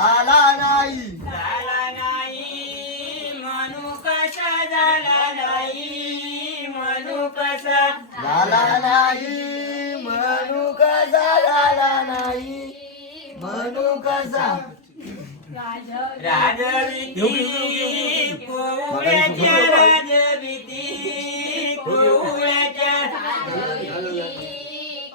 झाला नाही. झाला नाही म्हणू कसा झाला नाही म्हणू कसा? झाला नाही म्हणू कसा झाला नाही म्हणू कसा? राजविधी कोवळ्याच्या राजविधी कोवळ्याच्या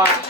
lot.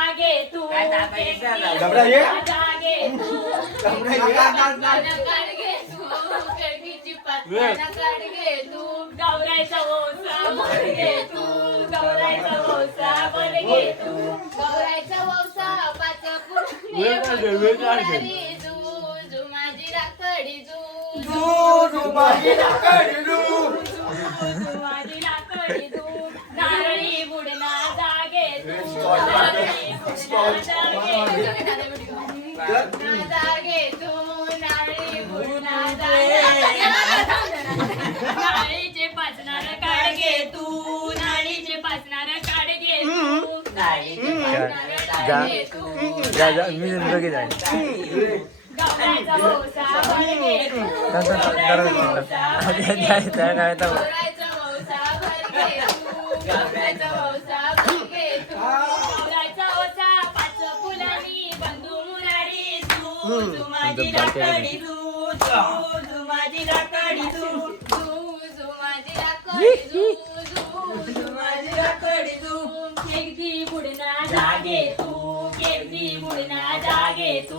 जागे तू. जागे तू गौरायचा ओसा भर घे तू गौरायचा ओसा भर घे तू गौरायचा ओसा पाच पुरी जू जू जू जू माझी राखडी तू नारळी बुडना जागे तू नारळी बुडना जागे तू नारळी बुडना जागे नाळीचे पाचणार काढगे तू नाळीचे पाचणार काढगे तू नाळीचे पाचणार गवळ्याचा भोवसा गौरायचा वौसा जागे तू केगदी बुडना जागे तू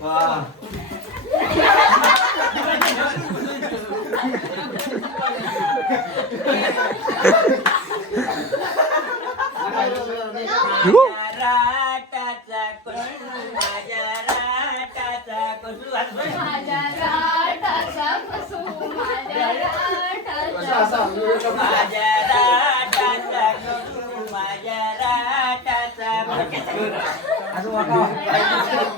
Wah. Aduh.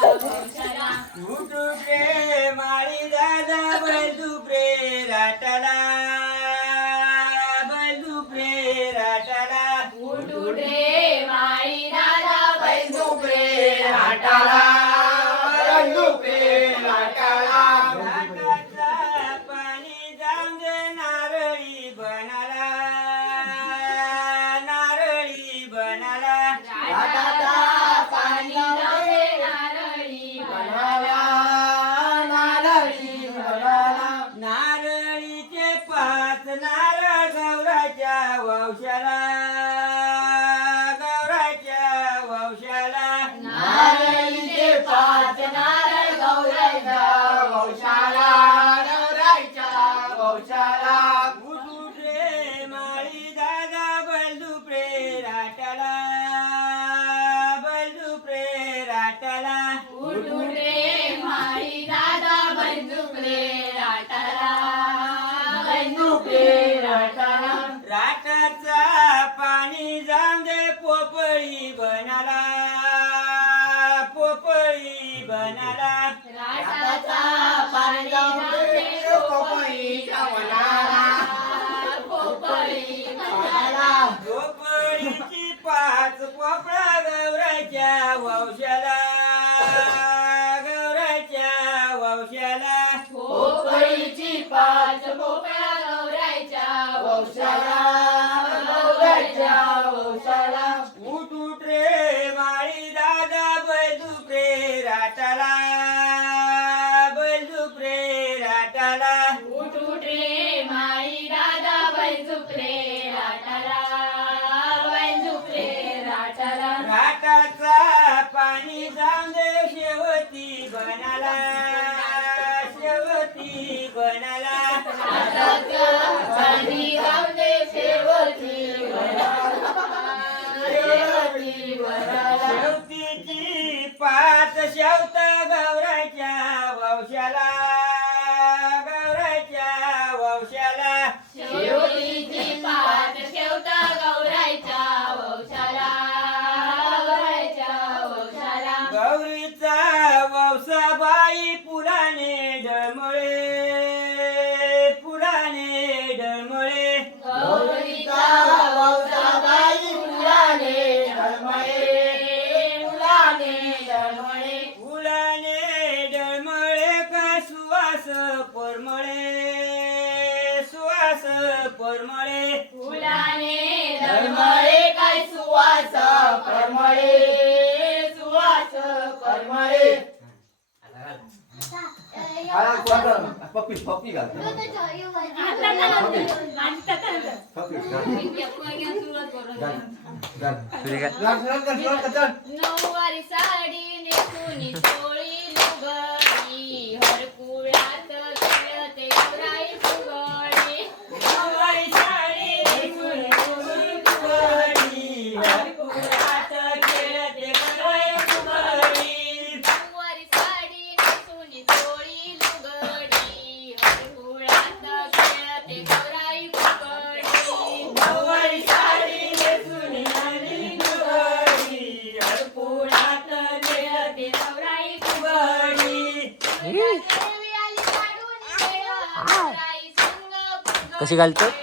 હું તું પ્રેમ મારી દાદા ભાઈ તું પ્રેરાટલા 老婆婆，我哪来？老婆婆，你？不回，我来接我。No, I decided to go to the कशी घालतो?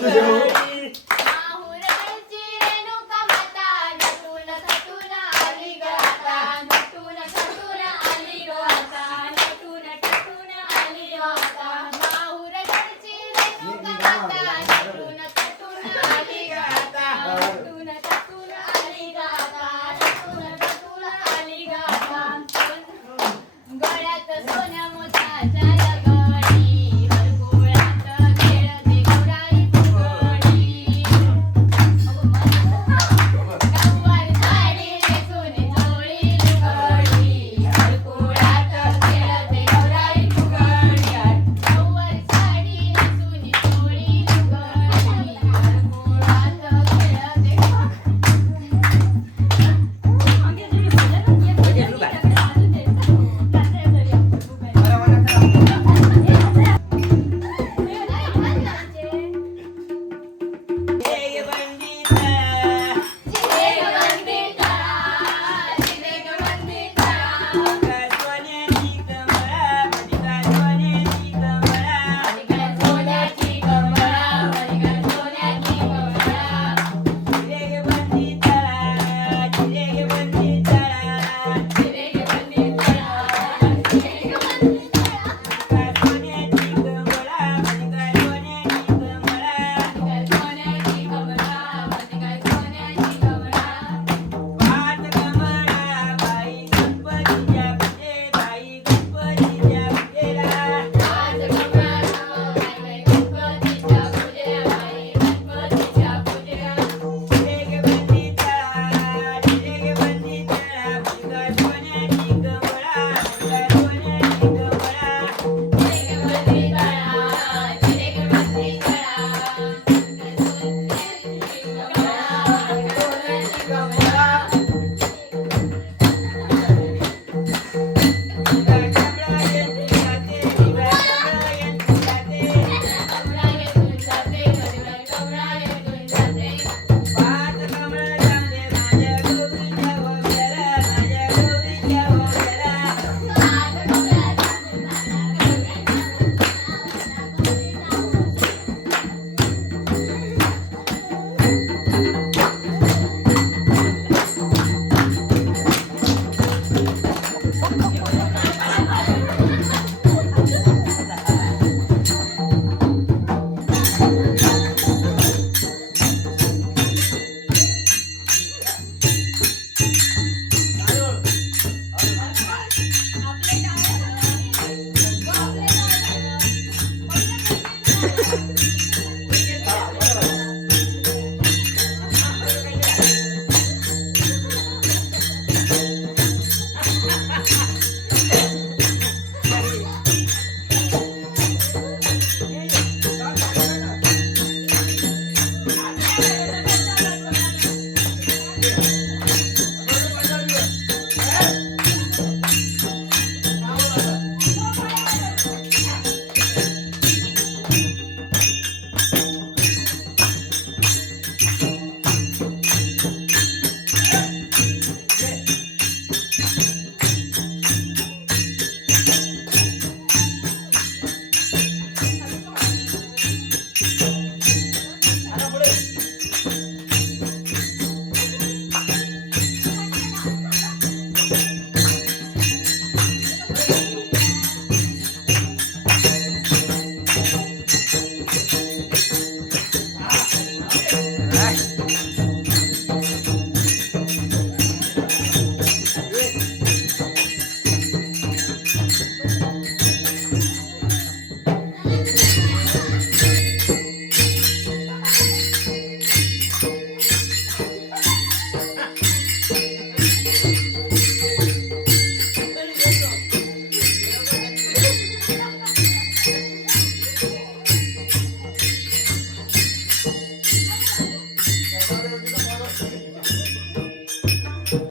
谢谢。